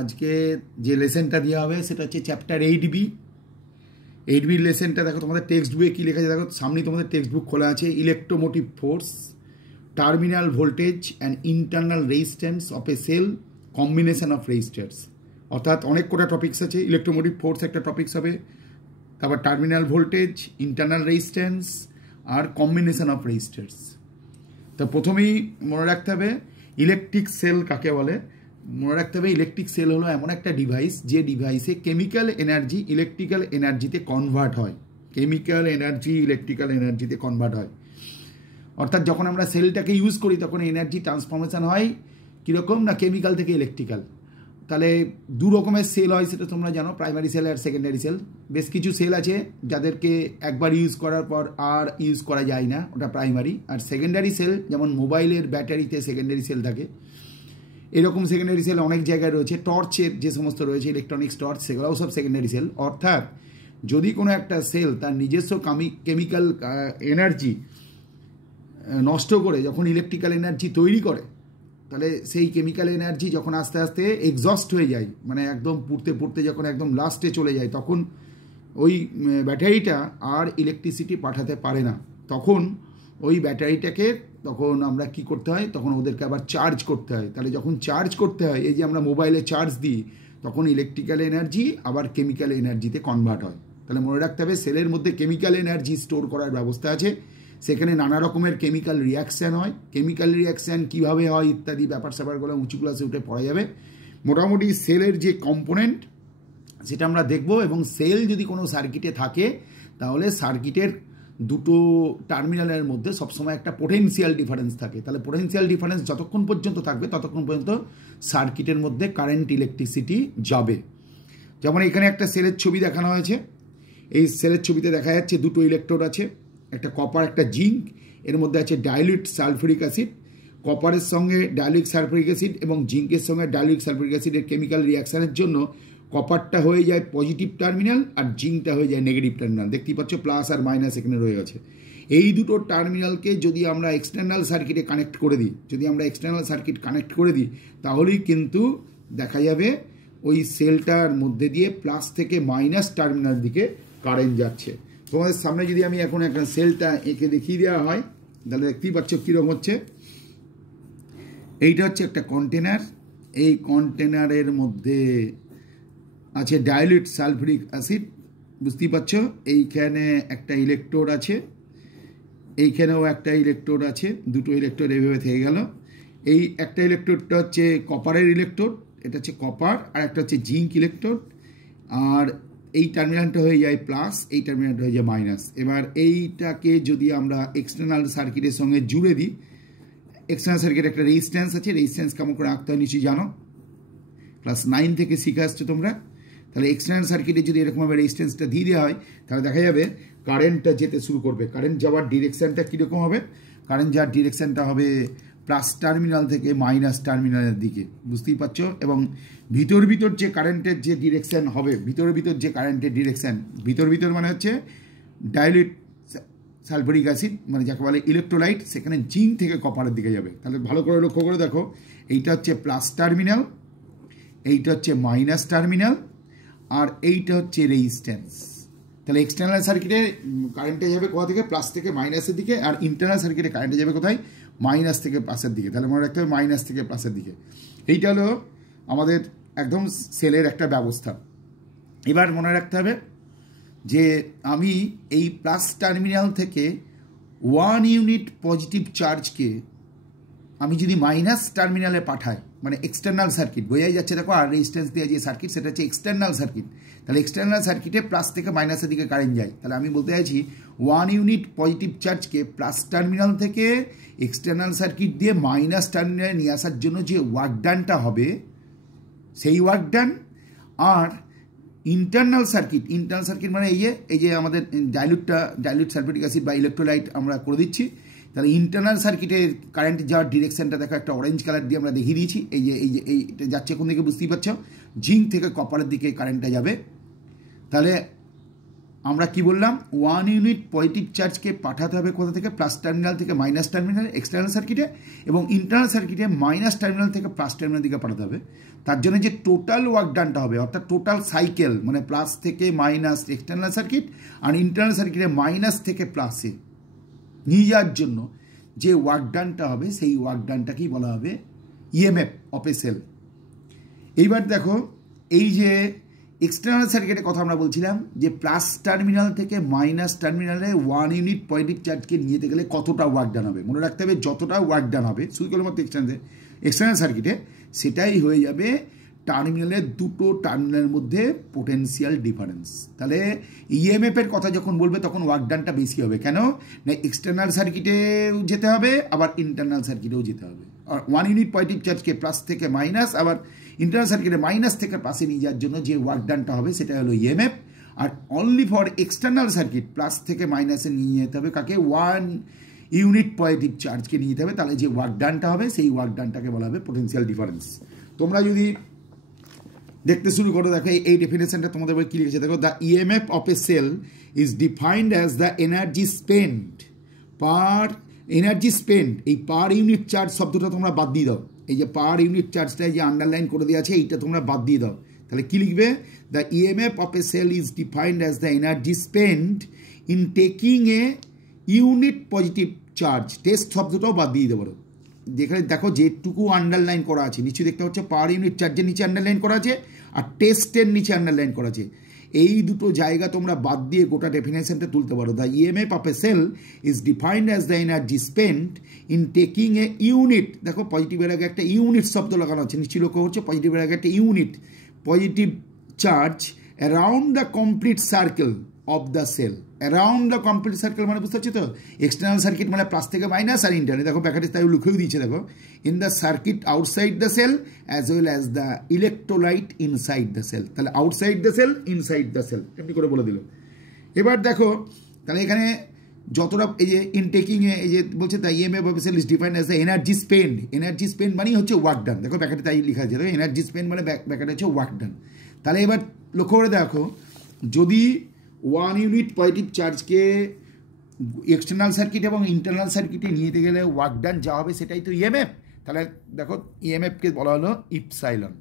আজকে যে লেসেনটা দেওয়া হবে সেটা হচ্ছে চ্যাপ্টার 8B। 8B লেসেনটা দেখো তোমাদের টেক্সট বুকে কী লেখা আছে, দেখো সামনেই তোমাদের টেক্সট বুক খোলা আছে। Electromotive force, terminal voltage and internal resistance of a cell, combination of resistors. অর্থাৎ অনেক কটা টপিক্স আছে। ইলেকট্রোমোটিভ ফোর্স একটা টপিক্স হবে, তারপর টার্মিনাল ভোল্টেজ, ইন্টারনাল রেজিস্ট্যান্স আর কম্বিনেশন অফ রেজিস্টার্স। তো প্রথমেই মনে রাখতে হবে ইলেকট্রিক সেল কাকে বলে। মনে রাখতে হবে ইলেকট্রিক সেল হলো এমন একটা ডিভাইস যে ডিভাইসে কেমিক্যাল এনার্জি ইলেকট্রিক্যাল এনার্জিতে কনভার্ট হয়। কেমিক্যাল এনার্জি ইলেকট্রিক্যাল এনার্জিতে কনভার্ট হয়। অর্থাৎ যখন আমরা সেলটাকে ইউজ করি তখন এনার্জি ট্রান্সফরমেশন হয় কীরকম না, কেমিক্যাল থেকে ইলেকট্রিক্যাল। তাহলে দু রকমের সেল হয় সেটা তোমরা জানো, প্রাইমারি সেল আর সেকেন্ডারি সেল। বেশ কিছু সেল আছে যাদেরকে একবার ইউজ করার পর আর ইউজ করা যায় না, ওটা প্রাইমারি। আর সেকেন্ডারি সেল যেমন মোবাইলের ব্যাটারিতে সেকেন্ডারি সেল থাকে, এরকম সেকেন্ডারি সেল অনেক জায়গায় রয়েছে। টর্চের যে সমস্ত রয়েছে ইলেকট্রনিক্স টর্চ, সেগুলোও সব সেকেন্ডারি সেল। অর্থাৎ যদি কোনো একটা সেল তার নিজস্ব কেমিক্যাল এনার্জি নষ্ট করে যখন ইলেকট্রিক্যাল এনার্জি তৈরি করে, তাহলে সেই কেমিক্যাল এনার্জি যখন আস্তে আস্তে এক্সস্ট হয়ে যায়, মানে একদম পুড়তে পুড়তে যখন একদম লাস্টে চলে যায়, তখন ওই ব্যাটারিটা আর ইলেকট্রিসিটি পাঠাতে পারে না। তখন ওই ব্যাটারিটাকে তখন আমরা কি করতে হয়, তখন ওদেরকে আবার চার্জ করতে হয়। তাহলে যখন চার্জ করতে হয়, এই যে আমরা মোবাইলে চার্জ দিই, তখন ইলেকট্রিক্যাল এনার্জি আবার কেমিক্যাল এনার্জিতে কনভার্ট হয়। তাহলে মনে রাখতে হবে সেলের মধ্যে কেমিক্যাল এনার্জি স্টোর করার ব্যবস্থা আছে। সেখানে নানা রকমের কেমিক্যাল রিয়াকশান হয়। কেমিক্যাল রিয়াকশান কীভাবে হয় ইত্যাদি ব্যাপার স্যাপারগুলো উঁচু ক্লাসে উঠে পড়া যাবে। মোটামুটি সেলের যে কম্পোনেন্ট সেটা আমরা দেখব। এবং সেল যদি কোনো সার্কিটে থাকে তাহলে সার্কিটের দুটো টার্মিনালের মধ্যে সবসময় একটা পোটেনশিয়াল ডিফারেন্স থাকে। তাহলে পোটেনশিয়াল ডিফারেন্স যতক্ষণ পর্যন্ত থাকবে ততক্ষণ পর্যন্ত সার্কিটের মধ্যে কারেন্ট ইলেকট্রিসিটি যাবে। যেমন এখানে একটা সেলের ছবি দেখানো হয়েছে। এই সেলের ছবিতে দেখা যাচ্ছে দুটো ইলেকট্রোড আছে, একটা কপার একটা জিঙ্ক। এর মধ্যে আছে ডাইলিউট সালফিউরিক অ্যাসিড। কপারের সঙ্গে ডাইলিউট সালফিউরিক অ্যাসিড এবং জিঙ্কের সঙ্গে ডাইলিউট সালফিউরিক অ্যাসিডের কেমিক্যাল রিয়াকশানের জন্য কপারটা হয়ে যায় পজিটিভ টার্মিনাল আর জিঙ্কটা হয়ে যায় নেগেটিভ টার্মিনাল। দেখতেই পাচ্ছ প্লাস আর মাইনাস এখানে রয়ে গেছে। এই দুটো টার্মিনালকে যদি আমরা এক্সটার্নাল সার্কিটে কানেক্ট করে দিই, তাহলেই কিন্তু দেখা যাবে ওই সেলটার মধ্যে দিয়ে প্লাস থেকে মাইনাস টার্মিনাল দিকে কারেন্ট যাচ্ছে। তোমাদের সামনে যদি আমি এখন একটা সেলটা এঁকে দেখিয়ে দেওয়া হয়, তাহলে দেখতেই পাচ্ছ কীরকম হচ্ছে। এইটা হচ্ছে একটা কন্টেনার। এই কন্টেনারের মধ্যে আছে ডাইলিউট সালফিউরিক অ্যাসিড, বুঝতেই পারছো। এইখানে একটা ইলেকট্রোড আছে, এইখানেও একটা ইলেকট্রোড আছে, দুটো ইলেকট্রোড এইভাবে থেকে গেল। এই একটা ইলেকট্রোডটা হচ্ছে কপারের ইলেকট্রোড, এটা হচ্ছে কপার, আর একটা হচ্ছে জিঙ্ক ইলেকট্রোড। আর এই টার্মিনালটা হয়ে যায় প্লাস, এই টার্মিনালটা হয়ে যায় মাইনাস। এবার এইটাকে যদি আমরা এক্সটার্নাল সার্কিটের সঙ্গে জুড়ে দিই, এক্সটার্নাল সার্কিট একটা রেজিস্ট্যান্স আছে, রেজিস্ট্যান্স কেমন করে আঁকতে হয় নিশ্চয়ই জানো, ক্লাস 9 থেকে শিখে আসছো তোমরা। তাহলে এক্সটার্নাল সার্কিটে যদি এরকমভাবে রেজিস্ট্যান্সটা দিয়ে দেওয়া হয়, তাহলে দেখা যাবে কারেন্টটা যেতে শুরু করবে। কারেন্ট যাওয়ার ডিরেকশানটা কীরকম হবে, কারেন্ট যাওয়ার ডিরেকশানটা হবে প্লাস টার্মিনাল থেকে মাইনাস টার্মিনালের দিকে, বুঝতেই পারছো। এবং ভিতর যে কারেন্টের যে ডিরেকশান হবে, ভিতর যে কারেন্টের ডিরেকশান, ভিতর মানে হচ্ছে ডাইলিউট সালফিউরিক অ্যাসিড, মানে যাকে বলে ইলেকট্রোলাইট, সেখানে জিঙ্ক থেকে কপারের দিকে যাবে। তাহলে ভালো করে লক্ষ্য করে দেখো, এইটা হচ্ছে প্লাস টার্মিনাল, এইটা হচ্ছে মাইনাস টার্মিনাল, আর এইটা হচ্ছে রেজিস্ট্যান্স। তাহলে এক্সটার্নাল সার্কিটে কারেন্টে যাবে কোথা থেকে, প্লাস থেকে মাইনাসের দিকে। আর ইন্টারনাল সার্কিটে কারেন্টে যাবে কোথায়, মাইনাস থেকে প্লাসের দিকে। তাহলে মনে রাখতে হবে মাইনাস থেকে প্লাসের দিকে। এইটা হলো আমাদের একদম সেলের একটা ব্যবস্থা। এবার মনে রাখতে হবে যে আমি এই প্লাস টার্মিনাল থেকে 1 ইউনিট পজিটিভ চার্জকে আমি যদি মাইনাস টার্মিনালে পাঠাই, মানে এক্সটার্নাল সার্কিট বোঝাই যাচ্ছে দেখো, আর রেজিস্ট্যান্স দিয়ে যে সার্কিট সেটা হচ্ছে এক্সটার্নাল সার্কিট। তাহলে এক্সটার্নাল সার্কিটে প্লাস থেকে মাইনাসের দিকে কারেন্ট যায়। তাহলে আমি বলতে চাইছি 1 ইউনিট পজিটিভ চার্জকে প্লাস টার্মিনাল থেকে এক্সটার্নাল সার্কিট দিয়ে মাইনাস টার্মিনালে নিয়ে আসার জন্য যে ওয়ার্ক ডানটা হবে, সেই ওয়ার্ক ডান। আর ইন্টারনাল সার্কিট মানে এই যে আমাদের ডাইলিউট সালফিউরিক অ্যাসিড বা ইলেকট্রোলাইট আমরা করে দিচ্ছি। তাহলে ইন্টারনাল সার্কিটের কারেন্ট যাওয়ার ডিরেকশানটা দেখো একটা অরেঞ্জ কালার দিয়ে আমরা দেখিয়ে দিয়েছি। এইটা যাচ্ছে কোন দিকে বুঝতেই পারছো, জিঙ্ক থেকে কপারের দিকে কারেন্টটা যাবে। তাহলে আমরা কি বললাম, 1 ইউনিট পজিটিভ চার্জকে পাঠাতে হবে কোথা থেকে, প্লাস টার্মিনাল থেকে মাইনাস টার্মিনাল এক্সটার্নাল সার্কিটে, এবং ইন্টারনাল সার্কিটে মাইনাস টার্মিনাল থেকে প্লাস টার্মিনাল দিকে পাঠাতে হবে। তার জন্য যে টোটাল ওয়ার্ক ডানটা হবে, অর্থাৎ টোটাল সাইকেল মানে প্লাস থেকে মাইনাস এক্সটার্নাল সার্কিট আর ইন্টারনাল সার্কিটে মাইনাস থেকে প্লাসে নিয়ে যাওয়ার জন্য যে ওয়ার্ক ডানটা হবে সেই ওয়ার্ক ডানটাকেই বলা হবে ইএমএফ অফ এ সেল। এইবার দেখো, এই যে এক্সটার্নাল সার্কিটের কথা আমরা বলছিলাম যে প্লাস টার্মিনাল থেকে মাইনাস টার্মিনালে 1 ইউনিট পজিটিভ চার্জকে নিয়ে যেতে গেলে কতটা ওয়ার্ক ডান হবে, মনে রাখতে হবে যতটা ওয়ার্ক ডান হবে শুধু কেবলমাত্র এক্সটার্নাল সার্কিটে সেটাই হয়ে যাবে টার্মিনালের দুটো টার্মিনালের মধ্যে পোটেনশিয়াল ডিফারেন্স। তাহলে ইএমএফ এর কথা যখন বলবে তখন ওয়ার্ক ডানটা বেশি হবে, কেন না এক্সটার্নাল সার্কিটেও যেতে হবে আবার ইন্টারনাল সার্কিটেও যেতে হবে। আর 1 ইউনিট পজিটিভ চার্জকে প্লাস থেকে মাইনাস আবার ইন্টারনাল সার্কিটে মাইনাস থেকে প্লাসে নিয়ে যাওয়ার জন্য যে ওয়ার্ক ডানটা হবে সেটা হলো ইএমএফ। আর only for external circuit plus থেকে মাইনাসে নিয়ে যেতে হবে কাকে, 1 ইউনিট পজিটিভ চার্জকে নিয়ে যেতে হবে, তাহলে যে ওয়ার্ক ডানটা হবে সেই ওয়ার্ক ডানটাকে বলা হবে পোটেনশিয়াল ডিফারেন্স। তোমরা যদি দেখতে শুরু করো, দেখো এই ডেফিনেশনটা তোমাদের বই কি লিখেছে, দেখো the EMF of a cell is defined as the energy spend per energy spend. এই পার ইউনিট চার্জ শব্দটা তোমরা বাদ দিয়ে দাও, এই যে পার ইউনিট চার্জটা যে আন্ডারলাইন করে দেওয়া আছে এইটা তোমরা বাদ দিয়ে দাও, তাহলে কি লিখবে, the EMF of a cell is defined as the energy spend in taking a unit positive charge. Test শব্দটাও বাদ দিয়ে দিতে পারো, যেখানে দেখো যেটুকু আন্ডারলাইন করা আছে নিচে দেখতে হচ্ছে পার ইউনিট চার্জের নিচে আন্ডারলাইন করা আছে আর টেস্টের নিচে আন্ডারলাইন করা আছে, এই দুটো জায়গা তোমরা বাদ দিয়ে গোটা ডেফিনেশনটা তুলতে পারো। The EMF of a cell is defined as the energy spent in taking a unit, দেখো পজিটিভের আগে একটা ইউনিট শব্দ লাগানো আছে, নিশ্চয়ই লক্ষ্য করছে পজিটিভের আগে একটা unit positive charge around the complete circle of the cell. Around the complete circle মানে বুঝতে পারছি তো, এক্সটার্নাল সার্কিট মানে প্লাস থেকে মাইনাস আর ইন্টারনাল, দেখো প্যাকেটে তাই লিখেও দিয়েছে, দেখো in the circuit outside the cell as well as the electrolyte inside the cell. তাহলে outside the cell inside the cell এমনি করে বলে দিল। এবার দেখো তাহলে এখানে যতটা এই যে ইনটেকিংয়ে এই যে বলছে the EMF of a cell is defined as the energy spend. Energy spend মানেই হচ্ছে ওয়ার্ক ডান, দেখো প্যাকেটে তাই লেখা আছে, দেখো এনার্জি স্পেন্ড মানে প্যাকেটে হচ্ছে ওয়ার্ক ডান। তাহলে এবার লক্ষ্য করে দেখো, যদি 1 ইউনিট পজিটিভ চার্জকে এক্সটার্নাল সার্কিট এবং ইন্টারনাল সার্কিটে নিয়ে যেতে গেলে ওয়ার্ক ডান যা হবে সেটাই তো ইএমএফ। তাহলে দেখো ইএমএফকে বলা হলো ইপসাইলন।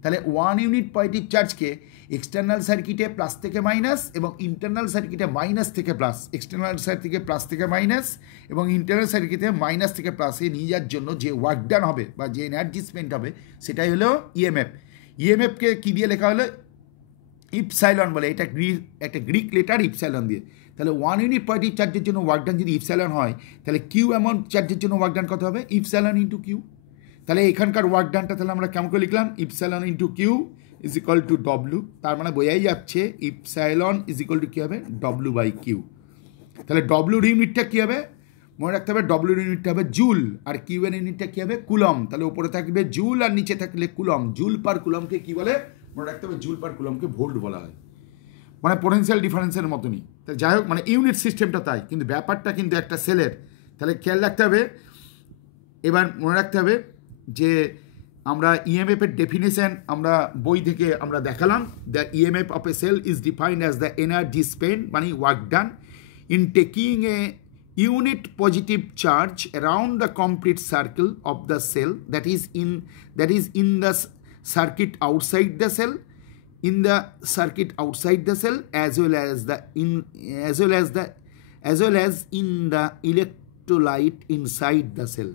তাহলে 1 ইউনিট পজিটিভ চার্জকে এক্সটার্নাল সার্কিটে প্লাস থেকে মাইনাস এবং ইন্টারনাল সার্কিটে মাইনাস থেকে প্লাস, এক্সটার্নাল সার্কিটে প্লাস থেকে মাইনাস এবং ইন্টারনাল সার্কিটে মাইনাস থেকে প্লাসে নিয়ে যাওয়ার জন্য যে ওয়ার্ক ডান হবে বা যে এনার্জি স্পেন্ড হবে সেটাই হলো ইএমএফ। ইএমএফকে কী দিয়ে লেখা হলো, ইপসাইলন বলে, এটা একটা গ্রিক লেটার ইপসাইলন দিয়ে। তাহলে 1 ইউনিট পজিটিভ চার্জের জন্য ওয়ার্ক ডান যদি ইপসাইলন হয় তাহলে কিউ অ্যামাউন্ট চার্জের জন্য ওয়ার্ক ডান কত হবে, ইপসাইলন ইন্টু কিউ। তাহলে এখানকার ওয়ার্ক ডানটা তাহলে আমরা কেমন করে লিখলাম, epsilon into Q is equal to W. তার মানে বোঝাই যাচ্ছে ইপসাইলন ইজ ইকুয়াল টু কী হবে, ডব্লু বাই কিউ। তাহলে ডব্লুর ইউনিটটা কী হবে, মনে রাখতে হবে ডব্লুর ইউনিটটা হবে জুল আর কিউ এর ইউনিটটা কী হবে, কুলম। তাহলে উপরে থাকবে জুল আর নিচে থাকলে কুলম। জুল পার কুলমকে কী বলে, মনে রাখতে হবে জুল পার কুলমকে ভোল্ট বলা হয়, মানে পোটেনশিয়াল ডিফারেন্সের মতনই। তা যাই হোক, মানে ইউনিট সিস্টেমটা তাই, কিন্তু ব্যাপারটা কিন্তু একটা সেলের। তাহলে খেয়াল রাখতে হবে, এবার মনে রাখতে হবে যে আমরা ইএমএফ এর ডেফিনেশন আমরা বই থেকে আমরা দেখালাম, the EMF of a cell is defined as the energy spend মানে work done in taking a unit positive charge around the complete circle of the cell that is in the circuit outside the cell, in the circuit outside the cell as well as in the electrolyte inside the cell.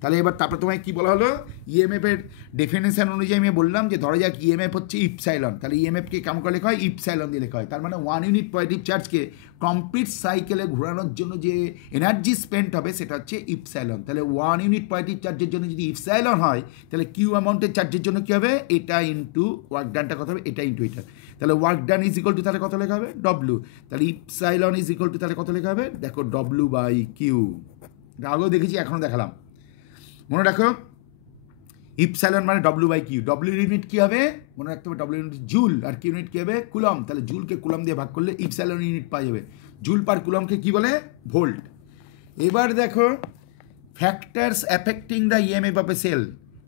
তাহলে এবার তারপরে তোমায় কী বলা হলো, EMF এর definition অনুযায়ী আমি বললাম যে ধরা যাক ইএমএফ হচ্ছে ইপসাইলন, তাহলে ইএমএফকে কেমন করে লেখা হয়, ইপসাইলন দিয়ে লেখা হয়। তার মানে 1 ইউনিট পজিটিভ চার্জকে কমপ্লিট সাইকেলে ঘোরানোর জন্য যে এনার্জি স্পেন্ড হবে সেটা হচ্ছে ইপসাইলন। তাহলে 1 ইউনিট পজিটিভ চার্জের জন্য যদি ইপসাইলন হয় তাহলে কিউ অ্যামাউন্টের চার্জের জন্য কী হবে, এটা ইন্টু ওয়ার্ক ডানটা কত হবে, এটা ইন্টু এটা। তাহলে work done is equal two তাহলে কত লেখা হবে, ডব্লু। তাহলে ইপসাইলন ইজ ইকুয়াল টু তাহলে কত লেখা হবে, দেখো ডব্লু বাই কিউ। আগেও দেখেছি এখনও দেখালাম, মনে রাখো ইপসাইলন মানে W by Q. W unit কী হবে, মনে রাখতে হবে ডব্লিউ ইউনিট জুল আর কিউ ইউনিট কী হবে, কুলম। তাহলে জুলকে কুলম দিয়ে ভাগ করলে ইপসাইলন ইউনিট পাওয়া যাবে। জুল পার কুলমকে কী বলে, ভোল্ট। এবার দেখো factors affecting the EMF of a cell.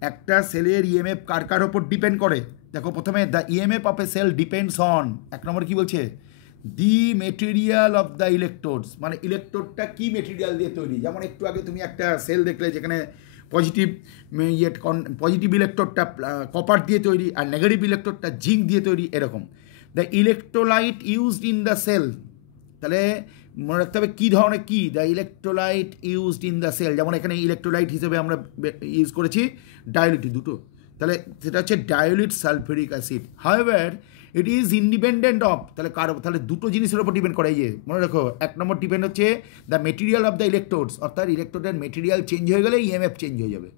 একটা সেলের ইএমএফ কার কার ওপর ডিপেন্ড করে, দেখো প্রথমে the EMF of a cell depends on, এক নম্বর কী বলছে, the material of the electrodes, মানে ইলেকট্রোডটা কি মেটেরিয়াল দিয়ে তৈরি। যেমন একটু আগে তুমি একটা সেল দেখলে যেখানে পজিটিভ ইলেকট্রোডটা কপার দিয়ে তৈরি আর নেগেটিভ ইলেকট্রোডটা জিঙ্ক দিয়ে তৈরি, এরকম। The electrolyte used in the cell, তাহলে মনে রাখতে হবে কী ধরনের কি, the electrolyte used in the cell, যেমন এখানে ইলেকট্রোলাইট হিসেবে আমরা ইউজ করেছি ডায়োলিট দুটো, তাহলে সেটা হচ্ছে dilute sulphuric acid. However it is independent of, তাহলে দুটো জিনিসের উপর ডিপেন্ড করে। এই যে মনে রাখো, এক নম্বর ডিপেন্ড হচ্ছে the material of the electrodes, অর্থাৎ ইলেকট্রোডের মেটেরিয়াল চেঞ্জ হয়ে গেলে ইএমএফ চেঞ্জ হয়ে যাবে।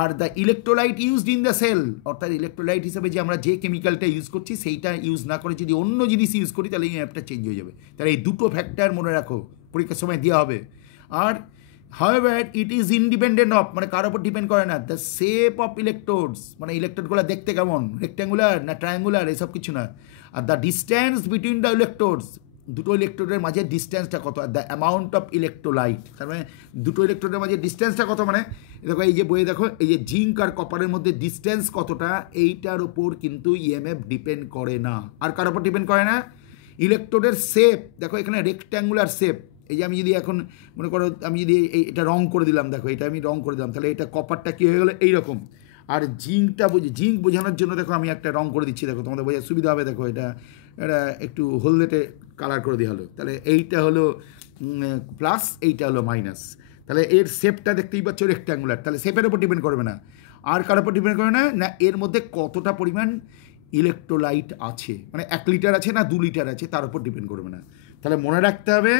আর the electrolyte used in the cell, অর্থাৎ ইলেকট্রোলাইট হিসেবে যে আমরা যে কেমিক্যালটা ইউজ করছি সেইটা ইউজ না করে যদি অন্য জিনিস ইউজ করি তাহলে ইএমএফটা চেঞ্জ হয়ে যাবে। তাহলে এই দুটো ফ্যাক্টর মনে রাখো, পরীক্ষার সময় দেওয়া হবে। আর however it is independent of, মানে কার ওপর ডিপেন্ড করে না, দ্য শেপ অফ ইলেকট্রোডস, মানে ইলেকট্রোডগুলো দেখতে কেমন, রেক্ট্যাঙ্গুলার না ট্রায়াঙ্গুলার, এসব কিছু না। Are the distance between the electrodes, দুটো ইলেকট্রোডের মাঝে ডিস্ট্যান্সটা কত, are the amount of electrolyte, তার মানে দুটো ইলেকট্রোডের মাঝে ডিস্ট্যান্সটা কত, মানে দেখো এই যে বইয়ে দেখো এই যে জিঙ্ক আর কপারের মধ্যে ডিস্ট্যান্স কতটা, এইটার ওপর কিন্তু ইএমএফ ডিপেন্ড করে না। আর কার ওপর ডিপেন্ড করে না, ইলেকট্রোডের শেপ, দেখো এখানে রেক্ট্যাঙ্গুলার শেপ, এই যে আমি যদি এখন মনে করো আমি যদি এটা রং করে দিলাম, দেখো এটা আমি রং করে দিলাম, তাহলে এটা কপারটা কী হয়ে গেলো এইরকম। আর জিঙ্কটা জিঙ্ক বোঝানোর জন্য দেখো আমি একটা রং করে দিচ্ছি, দেখো তোমাদের বোঝার সুবিধা হবে। দেখো এটা একটু হলদেটে কালার করে দেওয়া হলো, তাহলে এইটা হলো প্লাস, এইটা হলো মাইনাস, তাহলে এর শেপটা দেখতেই পাচ্ছ রেক্ট্যাঙ্গুলার, তাহলে শেপের ওপর ডিপেন্ড করবে না। আর কার ওপর ডিপেন্ড করবে না, না এর মধ্যে কতটা পরিমাণ ইলেকট্রোলাইট আছে, মানে 1 লিটার আছে না 2 লিটার আছে তার উপর ডিপেন্ড করবে না। তাহলে মনে রাখতে হবে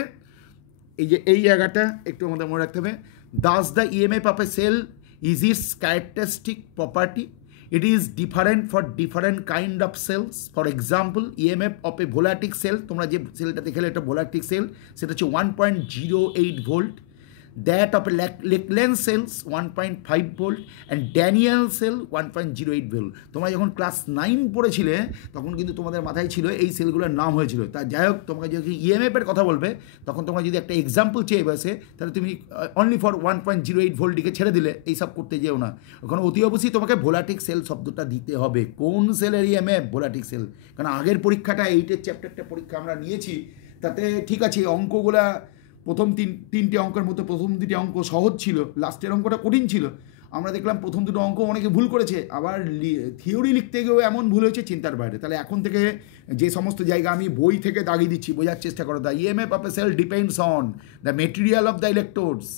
এই যে এই জায়গাটা একটু আমাদের মনে রাখতে হবে। Thus the EMF of a cell is its characteristic property, it is different for different kind of cells. For example, EMF of a voltaic cell, তোমরা যে সেলটা দেখলে এটা voltaic cell, সেটা হচ্ছে 1.08 volt, that of a Lackland cells 1.5 volt and Daniell cell 1.08 volt. তোমরা যখন class 9 পড়েছিলে তখন কিন্তু তোমাদের মাথায় ছিল এই সেলগুলোর নাম হয়েছিল। তা যাই হোক, তোমাকে যদি ইএমএফ এর কথা বলবে তখন তোমরা যদি একটা এক্সাম্পল চেয়ে বসে তাহলে তুমি অনলি ফর 1.08 ভোল্টটিকে ছেড়ে দিলে, এইসব করতে যেও না। ওখানে অতি অবশ্যই তোমাকে ভোলাটিক সেল শব্দটা দিতে হবে। কোন সেলের ইএমএফ? ভোলাটিক সেল। কারণ আগের পরীক্ষাটা 8-এর চ্যাপ্টারটা পরীক্ষা আমরা নিয়েছি, তাতে ঠিক আছে অঙ্কগুলা প্রথম তিনটে অঙ্কের মধ্যে প্রথম 2টি অঙ্ক সহজ ছিল, লাস্টের অঙ্কটা কঠিন ছিল। আমরা দেখলাম প্রথম 2টো অঙ্ক অনেকে ভুল করেছে, আবার থিওরি লিখতে গিয়েও এমন ভুল হয়েছে চিন্তার বাইরে। তাহলে এখন থেকে যে সমস্ত জায়গা আমি বই থেকে দাগিয়ে দিচ্ছি বোঝার চেষ্টা করো। The EMF of a cell depends on the material of the electrodes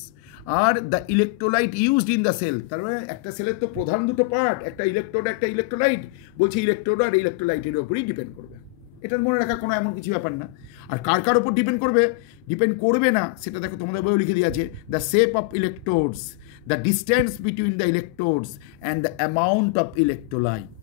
আর the electrolyte used in the cell. তার মানে একটা সেলের তো প্রধান 2টো পার্ট, একটা ইলেকট্রোড একটা ইলেকট্রোলাইট, বলছে ইলেকট্রোড আর ইলেকট্রোলাইটের উপরই ডিপেন্ড করবে। এটার মনে রাখা কোনো এমন কিছু ব্যাপার না। আর কার কার উপর ডিপেন্ড করবে, ডিপেন্ড করবে না সেটা দেখো তোমাদের বইও লিখে দিয়ে আছে। The shape of electrodes, the distance between the electrodes and the amount of electrolyte.